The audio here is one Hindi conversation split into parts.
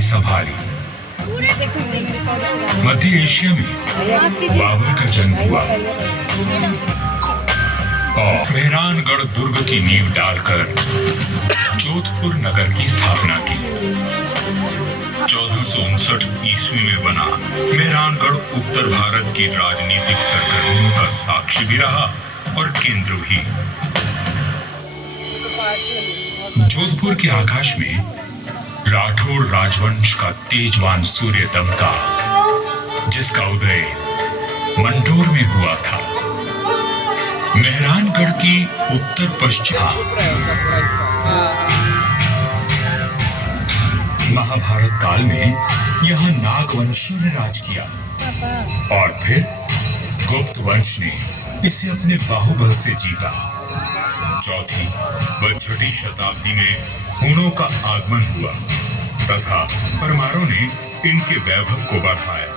राजधानी संभाली। मध्य एशिया में बाबर का जन्म हुआ और मेहरानगढ़ दुर्ग की नींव डालकर जोधपुर नगर की स्थापना की। 1459 ईस्वी में बना मेहरानगढ़ उत्तर भारत की राजनीतिक सरगर्मियों का साक्षी भी रहा और केंद्र भी। जोधपुर के आकाश में राठौड़ राजवंश का तेजवान सूर्य दमका, जिसका उदय मंडोर में हुआ था। मेहरानगढ़ की उत्तर पश्चिम महाभारत काल में यहाँ नागवंशियों ने राज किया और फिर गुप्त वंश ने इसे अपने बाहुबल से जीता। चौथी व छठी शताब्दी में हुनों का आगमन हुआ तथा परमारों ने इनके वैभव को बढ़ाया।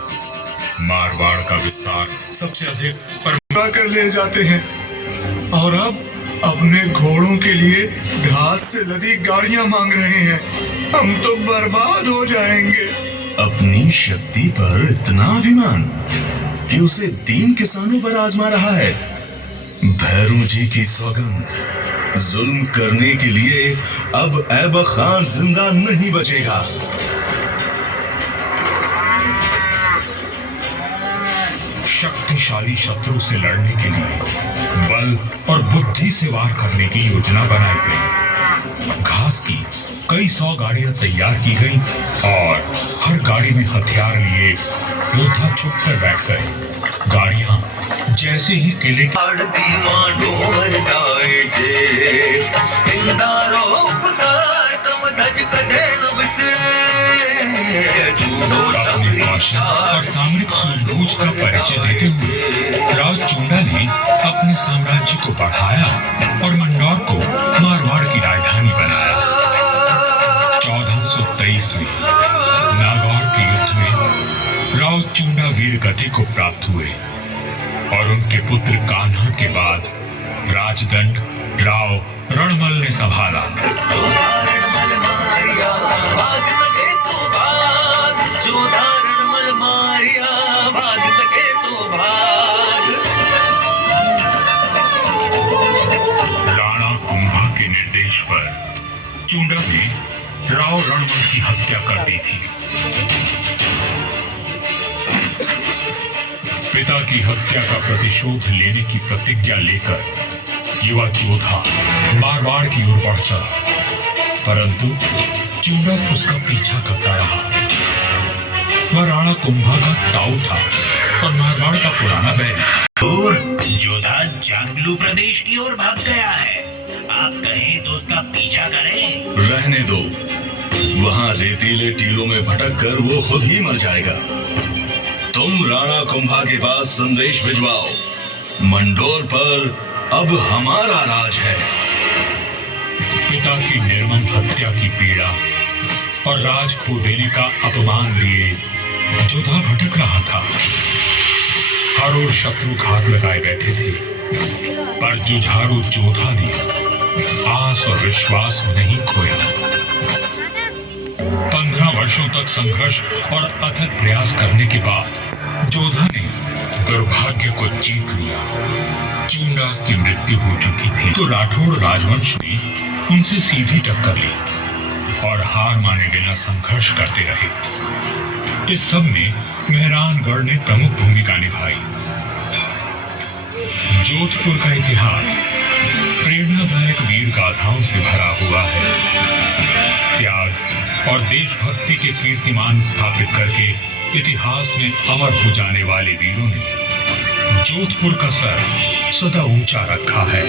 मारवाड़ का विस्तार सबसे अधिक परमार कर ले जाते हैं और अब अपने घोड़ों के लिए घास से लदी गाड़ियां मांग रहे हैं। हम तो बर्बाद हो जाएंगे। अपनी शक्ति पर इतना अभिमान कि उसे 3 किसानों पर आजमा रहा है। भैरू जी की सौगंध, जुल्म करने के लिए अब ऐबक खान जिंदा नहीं बचेगा। शक्तिशाली शत्रु से लड़ने के लिए बल और बुद्धि से वार करने की योजना बनाई गई। घास की कई 100 गाड़ियां तैयार की गईं और हर गाड़ी में हथियार लिए योद्धा चुप कर बैठ गए। गाड़ियां जैसे ही किले के अपने कौशल और सामरिक सूझबूझ का परिचय देते हुए राज चुंडा ने अपने साम्राज्य को बढ़ाया और मंडौर को मारवाड़ की राजधानी बनाया। 1423 में नागौर के युद्ध में राव चुंडा वीर गति को प्राप्त हुए और उनके पुत्र कान्हा के बाद राजदंड राव रणमल ने संभाला। राणा कुंभा के निर्देश पर चुंडा ने राव रणमल की हत्या कर दी थी। पिता की हत्या का प्रतिशोध लेने की प्रतिज्ञा लेकर युवा योद्धा मारवाड़ की ओर बढ़ चला, परंतु चुंडा उसका पीछा करता रहा। वह राणा कुंभा का ताऊ था और मारवाड़ का पुराना बैरी। और जोधा जांगलू प्रदेश की ओर भाग गया है। आप कहें तो उसका पीछा करें। रहने दो, वहाँ रेतीले टीलों में भटक कर वो खुद ही मर जाएगा। तुम राणा कुंभा के पास संदेश भिजवाओ, मंडोर पर अब हमारा राज है। पिता की निर्मम हत्या की पीड़ा और राज खो देने का अपमान लिए जोधा भटक रहा था। हर ओर शत्रु घात लगाए बैठे थे, पर जुझारू जोधा ने आस और विश्वास नहीं खोया। 15 वर्षों तक संघर्ष और अथक प्रयास करने के बाद जोधा ने दुर्भाग्य को जीत लिया। चुंडा की मृत्यु हो चुकी थी तो राठौड़ राजवंश ने उनसे सीधी टक्कर ली और हार माने बिना संघर्ष करते रहे। इस सब में मेहरानगढ़ ने प्रमुख भूमिका निभाई। जोधपुर का इतिहास प्रेरणादायक वीर गाथाओं से भरा हुआ है। त्याग और देशभक्ति के कीर्तिमान स्थापित करके इतिहास में अमर हो जाने वाले वीरों ने जोधपुर का सर सदा ऊंचा रखा है।